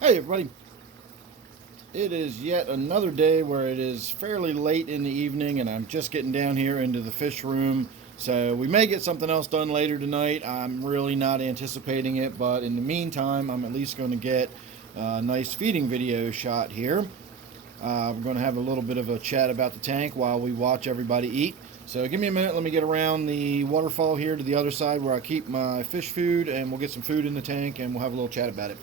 Hey everybody, it is yet another day where it is fairly late in the evening and I'm just getting down here into the fish room. So we may get something else done later tonight. I'm really not anticipating it, but in the meantime I'm at least going to get a nice feeding video shot here. We're going to have a little bit of a chat about the tank while we watch everybody eat. So give me a minute, let me get around the waterfall here to the other side where I keep my fish food, and we'll get some food in the tank and we'll have a little chat about it.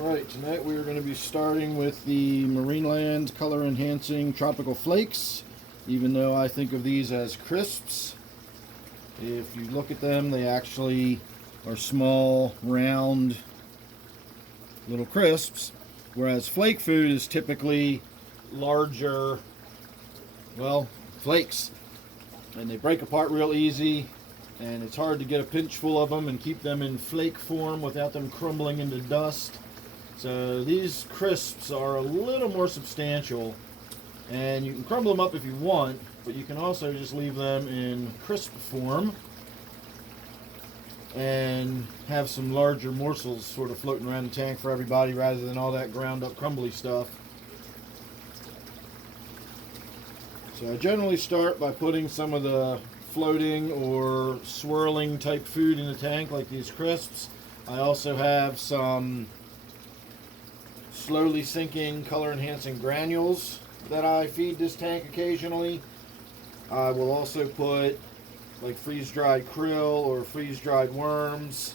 Alright, tonight we are going to be starting with the Marineland Color Enhancing Tropical Flakes, even though I think of these as crisps. If you look at them, they actually are small, round, little crisps, whereas flake food is typically larger, well, flakes. And they break apart real easy, and it's hard to get a pinch full of them and keep them in flake form without them crumbling into dust. So these crisps are a little more substantial, and you can crumble them up if you want, but you can also just leave them in crisp form and have some larger morsels sort of floating around the tank for everybody rather than all that ground up crumbly stuff. So I generally start by putting some of the floating or swirling type food in the tank like these crisps. I also have some slowly sinking color enhancing granules that I feed this tank occasionally. I will also put like freeze dried krill or freeze dried worms.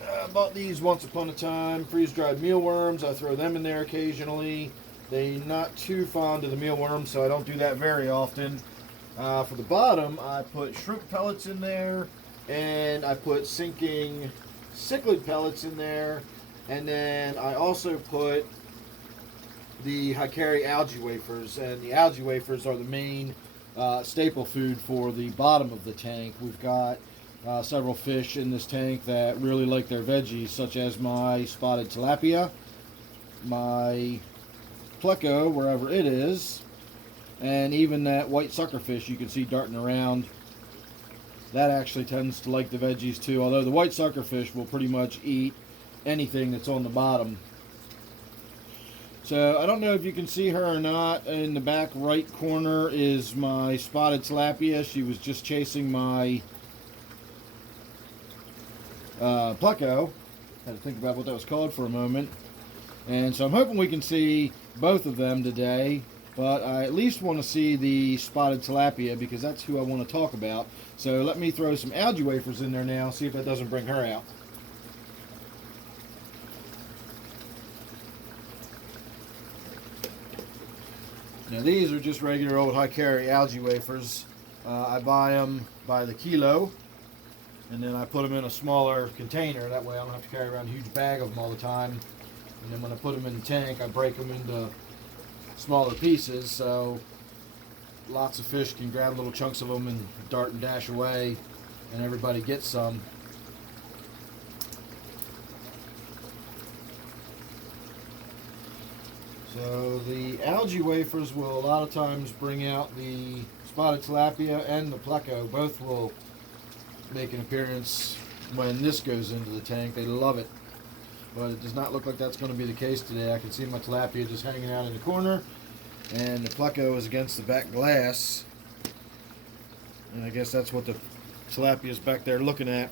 I bought these once upon a time, freeze dried mealworms. I throw them in there occasionally. They're not too fond of the mealworms, so I don't do that very often. For the bottom, I put shrimp pellets in there, and I put sinking cichlid pellets in there. And then I also put the Hikari algae wafers, and the algae wafers are the main staple food for the bottom of the tank. We've got several fish in this tank that really like their veggies, such as my spotted tilapia, my pleco, wherever it is, and even that white suckerfish you can see darting around. That actually tends to like the veggies too, although the white suckerfish will pretty much eat anything that's on the bottom. So I don't know if you can see her or not. In the back right corner is my spotted tilapia. She was just chasing my pleco. Had to think about what that was called for a moment. And so I'm hoping we can see both of them today, but I at least want to see the spotted tilapia because that's who I want to talk about. So let me throw some algae wafers in there now, see if that doesn't bring her out. Now these are just regular old Hikari algae wafers. I buy them by the kilo, and then I put them in a smaller container. That way I don't have to carry around a huge bag of them all the time. And then when I put them in the tank, I break them into smaller pieces, so lots of fish can grab little chunks of them and dart and dash away, and everybody gets some. So the algae wafers will a lot of times bring out the spotted tilapia and the pleco. Both will make an appearance when this goes into the tank. They love it. But it does not look like that's going to be the case today. I can see my tilapia just hanging out in the corner, and the pleco is against the back glass. And I guess that's what the tilapia is back there looking at.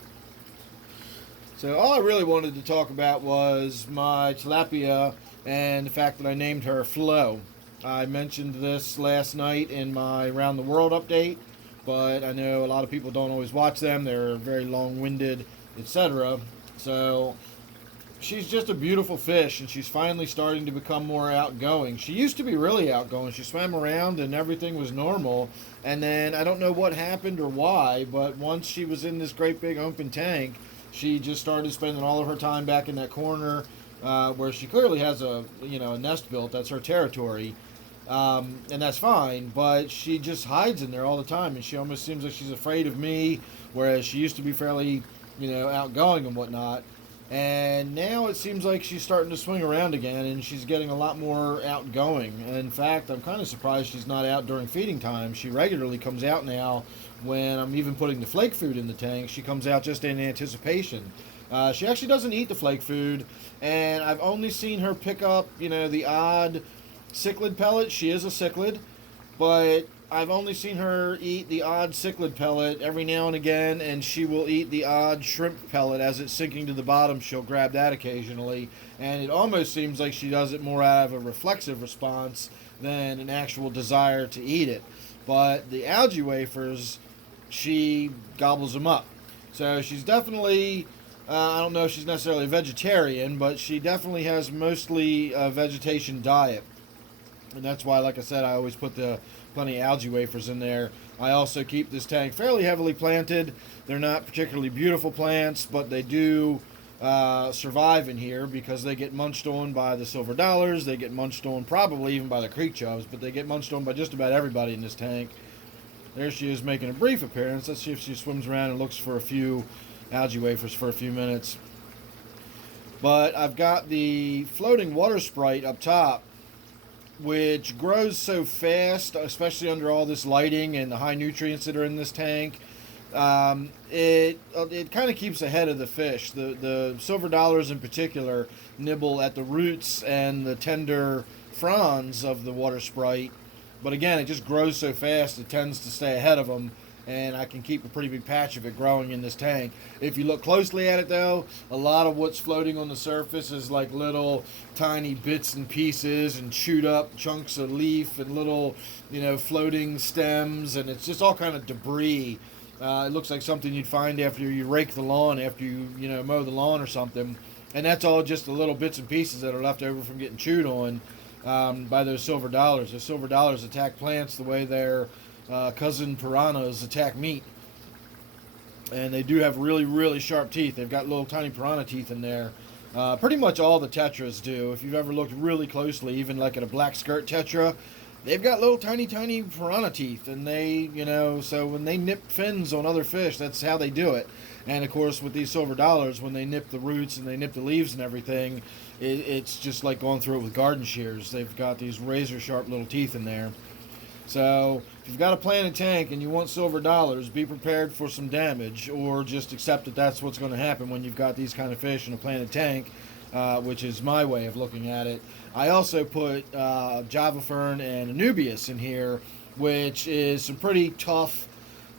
So all I really wanted to talk about was my tilapia and the fact that I named her Flo. I mentioned this last night in my Around the World update, but I know a lot of people don't always watch them. They're very long-winded, etc. So she's just a beautiful fish, and she's finally starting to become more outgoing. She used to be really outgoing. She swam around and everything was normal, and then I don't know what happened or why, but once she was in this great big open tank, she just started spending all of her time back in that corner where she clearly has a nest built. That's her territory, and that's fine, but she just hides in there all the time, and she almost seems like she's afraid of me, whereas she used to be fairly outgoing and whatnot. And now it seems like she's starting to swing around again, and she's getting a lot more outgoing. And in fact, I'm kind of surprised she's not out during feeding time. She regularly comes out now when I'm even putting the flake food in the tank. She comes out just in anticipation. She actually doesn't eat the flake food, and I've only seen her pick up, the odd cichlid pellet. She is a cichlid, but I've only seen her eat the odd cichlid pellet every now and again, and she will eat the odd shrimp pellet as it's sinking to the bottom. She'll grab that occasionally, and it almost seems like she does it more out of a reflexive response than an actual desire to eat it. But the algae wafers, she gobbles them up. So she's definitely, I don't know if she's necessarily a vegetarian, but she definitely has mostly a vegetation diet. And that's why, like I said, I always put plenty of algae wafers in there. I also keep this tank fairly heavily planted. They're not particularly beautiful plants, but they do survive in here because they get munched on by the silver dollars. They get munched on probably even by the creek chubs, but they get munched on by just about everybody in this tank. There she is making a brief appearance. Let's see if she swims around and looks for a few algae wafers for a few minutes. But I've got the floating water sprite up top, which grows so fast, especially under all this lighting and the high nutrients that are in this tank. It kind of keeps ahead of the fish. The silver dollars in particular nibble at the roots and the tender fronds of the water sprite. But again, it just grows so fast, it tends to stay ahead of them, and I can keep a pretty big patch of it growing in this tank. If you look closely at it, though, a lot of what's floating on the surface is like little tiny bits and pieces and chewed up chunks of leaf and little, floating stems, and it's just all kind of debris. It looks like something you'd find after you rake the lawn, after you, mow the lawn or something. And that's all just the little bits and pieces that are left over from getting chewed on by those silver dollars. Those silver dollars attack plants the way their cousin piranhas attack meat. And they do have really, really sharp teeth. They've got little tiny piranha teeth in there. Pretty much all the tetras do. If you've ever looked really closely, even like at a black skirt tetra, they've got little tiny, tiny piranha teeth. And they, so when they nip fins on other fish, that's how they do it. And of course, with these silver dollars, when they nip the roots and they nip the leaves and everything, it's just like going through it with garden shears. They've got these razor sharp little teeth in there. So if you've got a planted tank and you want silver dollars, be prepared for some damage, or just accept that that's what's going to happen when you've got these kind of fish in a planted tank, which is my way of looking at it. I also put Java fern and Anubias in here, which is some pretty tough.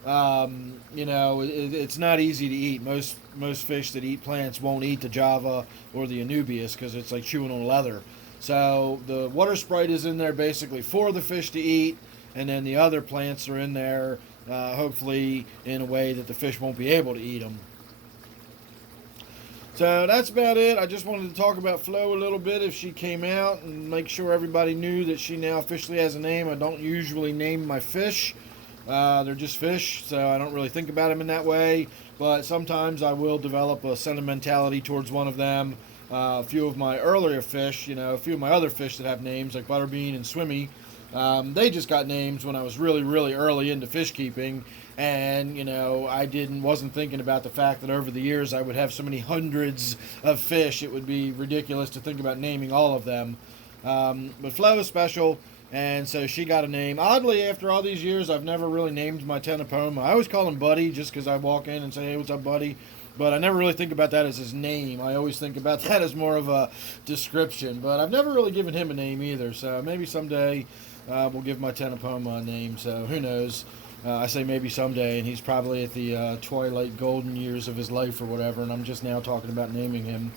It's not easy to eat. Most fish that eat plants won't eat the Java or the Anubias because it's like chewing on leather. So the water sprite is in there basically for the fish to eat, and then the other plants are in there hopefully in a way that the fish won't be able to eat them. So that's about it. I just wanted to talk about Flo a little bit if she came out, and make sure everybody knew that she now officially has a name. I don't usually name my fish. They're just fish, so I don't really think about them in that way. But sometimes I will develop a sentimentality towards one of them. A few of my earlier fish, a few of my other fish that have names, like Butterbean and Swimmy, they just got names when I was really, really early into fish keeping. And, I wasn't thinking about the fact that over the years I would have so many hundreds of fish, it would be ridiculous to think about naming all of them. But Flo is special. And so she got a name. Oddly, after all these years, I've never really named my Tenopoma. I always call him Buddy just because I walk in and say, hey, what's up, Buddy? But I never really think about that as his name. I always think about that as more of a description. But I've never really given him a name either. So maybe someday we'll give my Tenopoma a name. So who knows? I say maybe someday, and he's probably at the twilight golden years of his life or whatever, and I'm just now talking about naming him.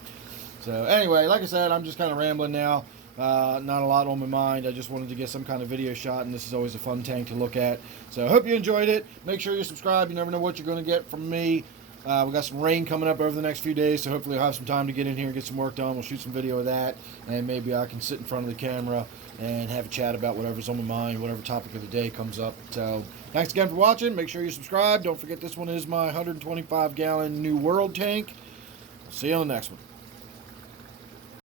So anyway, like I said, I'm just kind of rambling now. Not a lot on my mind. I just wanted to get some kind of video shot, and this is always a fun tank to look at. So I hope you enjoyed it. Make sure you subscribe. You never know what you're going to get from me. We got some rain coming up over the next few days, so hopefully I'll have some time to get in here and get some work done. We'll shoot some video of that, and maybe I can sit in front of the camera and have a chat about whatever's on my mind, whatever topic of the day comes up. So thanks again for watching. Make sure you subscribe. Don't forget this one is my 125-gallon New World tank. See you on the next one.